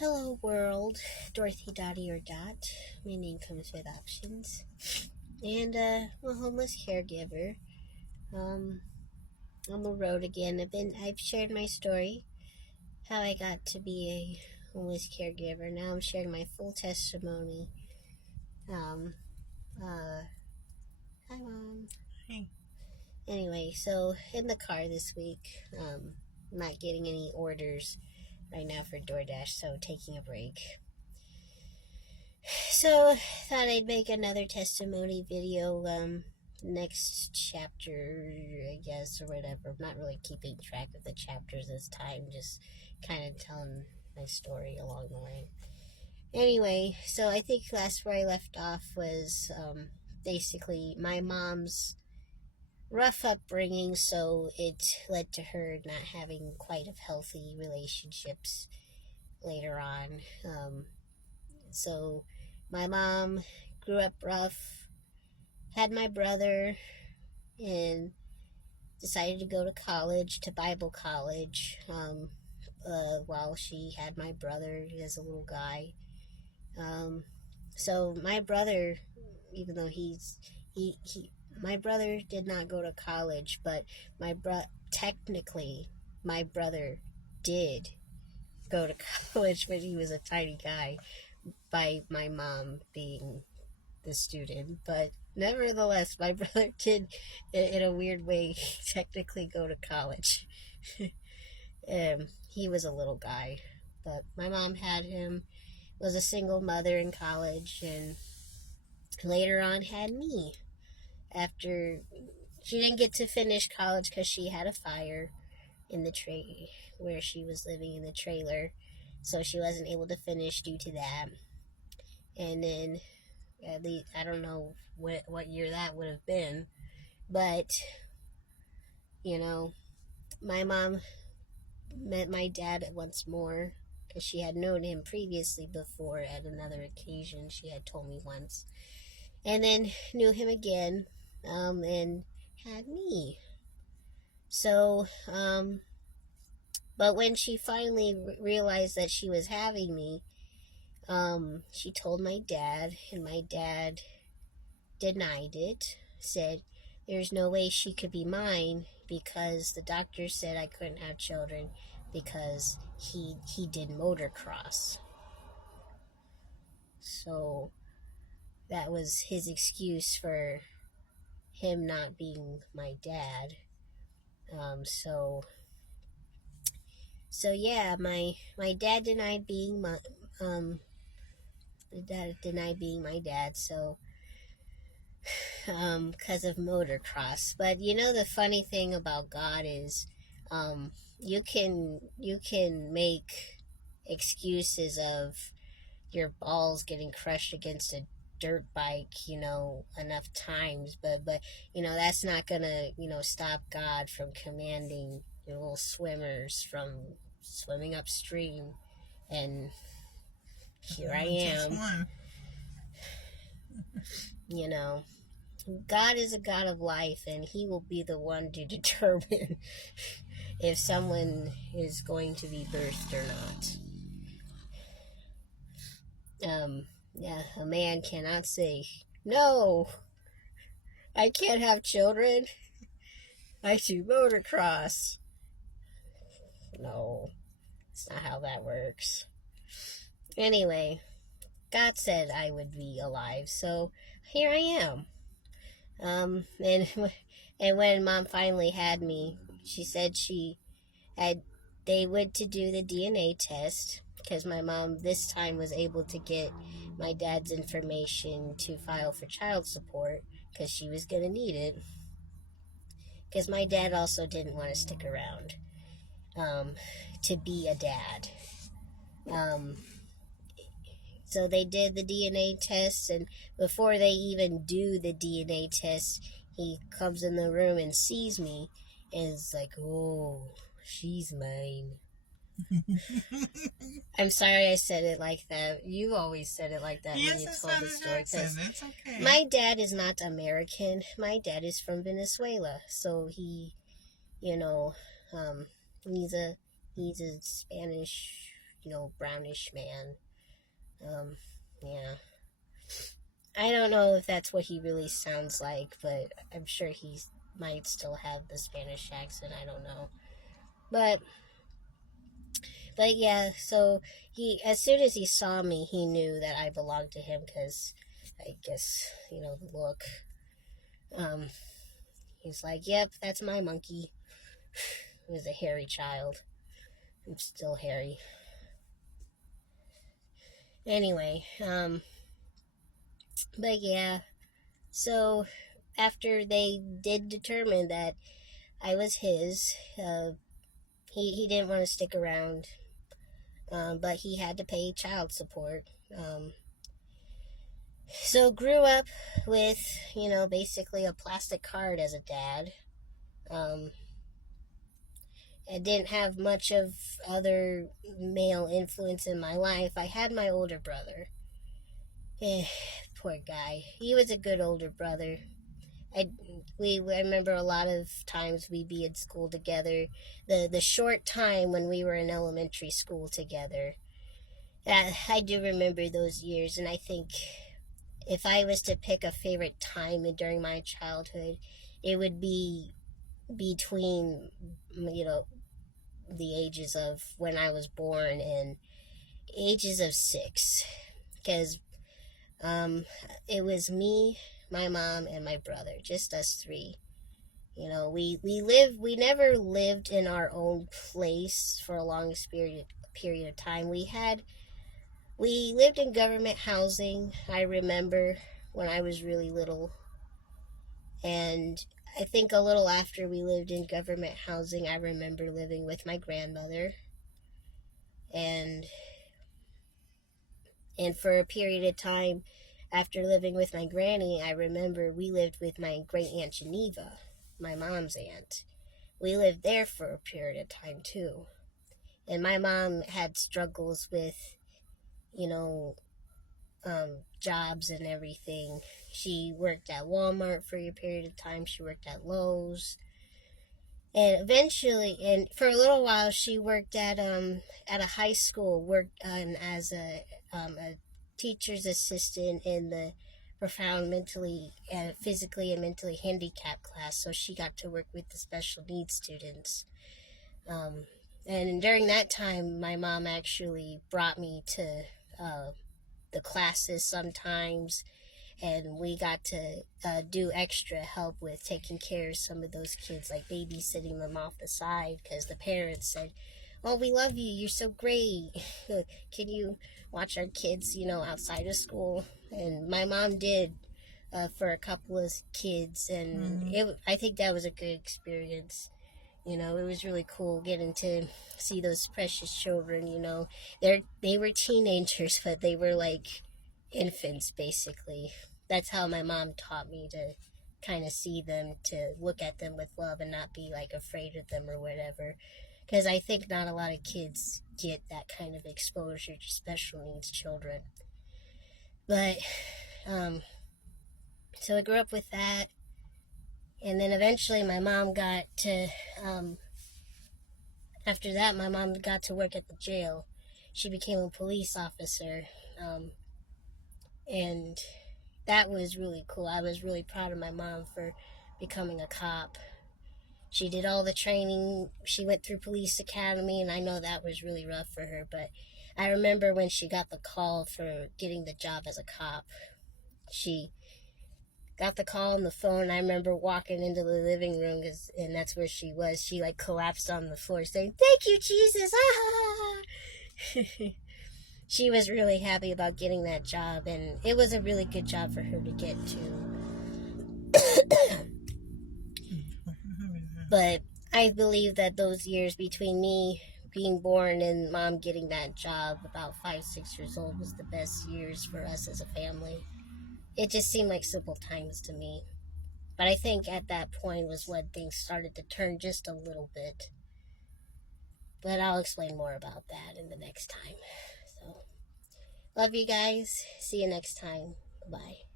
Hello world, Dorothy Dottie or Dot. My name comes with options. And I'm a homeless caregiver. Um, on the road again. I've shared my story, how I got to be a homeless caregiver. Now I'm sharing my full testimony. Um, uh, Hi Mom. Hey. Anyway, so in the car this week, I'm not getting any orders right now for DoorDash, so taking a break. So, thought I'd make another testimony video, next chapter, I guess, or whatever. I'm not really keeping track of the chapters this time, just kind of telling my story along the way. Anyway, so I think last where I left off was, basically my mom's rough upbringing, so it led to her not having quite of healthy relationships later on. So my mom grew up rough, had my brother, and decided to go to college, to Bible college, while she had my brother as a little guy. So my brother, even though my brother did not go to college, but technically, my brother did go to college when he was a tiny guy, by my mom being the student. But nevertheless, my brother did, in a weird way, technically go to college. He was a little guy, but my mom had him, was a single mother in college, and later on had me. After she didn't get to finish college because she had a fire in the where she was living in the trailer, so she wasn't able to finish due to that. And then, at least I don't know what year that would have been, but my mom met my dad once more because she had known him previously before at another occasion. She had told me once, and then knew him again, and had me. So, but when she finally realized that she was having me, she told my dad, and my dad denied it, said there's no way she could be mine because the doctor said I couldn't have children because he did motocross. So that was his excuse for him not being my dad. So yeah, my dad denied being my dad. So because of motocross. But the funny thing about God is, you can make excuses of your balls getting crushed against a dirt bike, enough times, but that's not gonna, stop God from commanding your little swimmers from swimming upstream. And here I am. God is a God of life, and he will be the one to determine if someone is going to be birthed or not. Yeah, a man cannot say, no, I can't have children. I do motocross. No, it's not how that works. Anyway, God said I would be alive, so here I am. And when Mom finally had me, she said they went to do the DNA test because my mom this time was able to get my dad's information to file for child support because she was going to need it. Because my dad also didn't want to stick around to be a dad. So they did the DNA test, and before they even do the DNA test, he comes in the room and sees me and is like, oh, she's mine. I'm sorry I said it like that. You always said it like that when you told the story. That's okay. My dad is not American. My dad is from Venezuela. So he, he's a Spanish, brownish man. Yeah. I don't know if that's what he really sounds like, but I'm sure he might still have the Spanish accent. I don't know. But yeah, so as soon as he saw me, he knew that I belonged to him because I guess, the look. He's like, yep, that's my monkey. He was a hairy child. I'm still hairy. Anyway, but yeah, so after they did determine that I was his, he didn't want to stick around, but he had to pay child support. So grew up with, basically a plastic card as a dad. I didn't have much of other male influence in my life. I had my older brother. Poor guy. He was a good older brother. I remember a lot of times we'd be in school together. The short time when we were in elementary school together. I do remember those years, and I think if I was to pick a favorite time during my childhood, it would be between, the ages of when I was born and ages of 6. Because it was me, my mom, and my brother, just us 3. We never lived in our own place for a long period of time. We lived in government housing. I remember when I was really little, and I think a little after we lived in government housing, I remember living with my grandmother, and for a period of time after living with my granny, I remember we lived with my great aunt Geneva, my mom's aunt. We lived there for a period of time too. And my mom had struggles with, jobs and everything. She worked at Walmart for a period of time. She worked at Lowe's. And eventually, and for a little while, she worked at a high school, worked as a teacher's assistant in the profound physically and mentally handicapped class. So she got to work with the special needs students. And during that time, my mom actually brought me to the classes sometimes, and we got to do extra help with taking care of some of those kids, like babysitting them off the side, because the parents said, oh, we love you, you're so great, can you watch our kids, outside of school? And my mom did for a couple of kids, and I think that was a good experience. It was really cool getting to see those precious children. They were teenagers, but they were like infants, basically. That's how my mom taught me to kind of see them, to look at them with love and not be like afraid of them or whatever. Because I think not a lot of kids get that kind of exposure to special needs children. But, so I grew up with that. And then eventually my mom got to, after that, my mom got to work at the jail. She became a police officer. And that was really cool. I was really proud of my mom for becoming a cop. She did all the training. She went through police academy, and I know that was really rough for her. But I remember when she got the call for getting the job as a cop. She got the call on the phone. I remember walking into the living room, and that's where she was. She like collapsed on the floor saying, "Thank you, Jesus." She was really happy about getting that job, and it was a really good job for her to get to. But I believe that those years between me being born and mom getting that job about 5-6 years old was the best years for us as a family. It just seemed like simple times to me. But I think at that point was when things started to turn just a little bit. But I'll explain more about that in the next time. So, love you guys. See you next time. Bye.